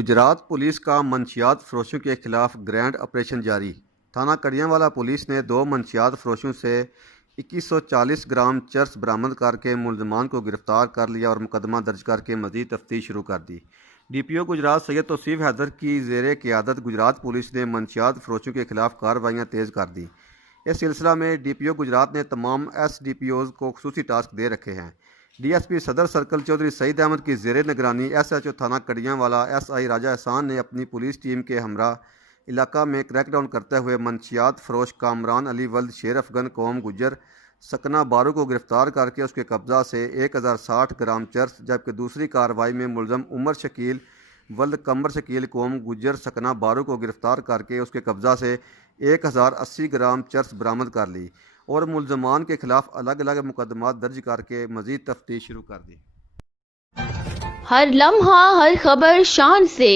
Gujarat police का मंशियात फरोशों के खिलाफ ग्रैंड ऑपरेशन जारी। थाना कड़ियांवाला पुलिस ने 2 मंशियात फरोशों से 2140 ग्राम चरस बरामद करके मुलजमान को गिरफ्तार कर लिया और मुकदमा दर्ज करके मजीद तफ्तीश शुरू कर दी। DPO गुजरात सैयद तौसीफ हैदर की ज़ेर क़यादत गुजरात पुलिस ने मंशियात फरोशों के खिलाफ कार्रवाइयाँ तेज़ कर दी। इस सिलसिला में DPO गुजरात ने तमाम SDPOs को खुसूसी टास्क दे रखे हैं। DSP सदर सर्कल चौधरी सईद अहमद की ज़ेर निगरानी SHO थाना कड़ियांवाला SI राजा एहसान ने अपनी पुलिस टीम के हमरा इलाका में क्रैकडाउन करते हुए मंशियात फरोश कामरान अली वल्द शेर अफगन कौम गुज्जर सकना बारू को गिरफ्तार करके उसके कब्ज़ा से 1060 ग्राम चरस, जबकि दूसरी कार्रवाई में मुलजम उमर शकील वल्द कमर शकील कौम गुज्जर सकना बारू को गिरफ्तार करके उसके कब्ज़ा से 1080 ग्राम चरस बरामद कर ली और मुलजमान के खिलाफ अलग अलग मुकदमात दर्ज करके मजीद तफ्तीश शुरू कर दी। हर लम्हा हर खबर शान से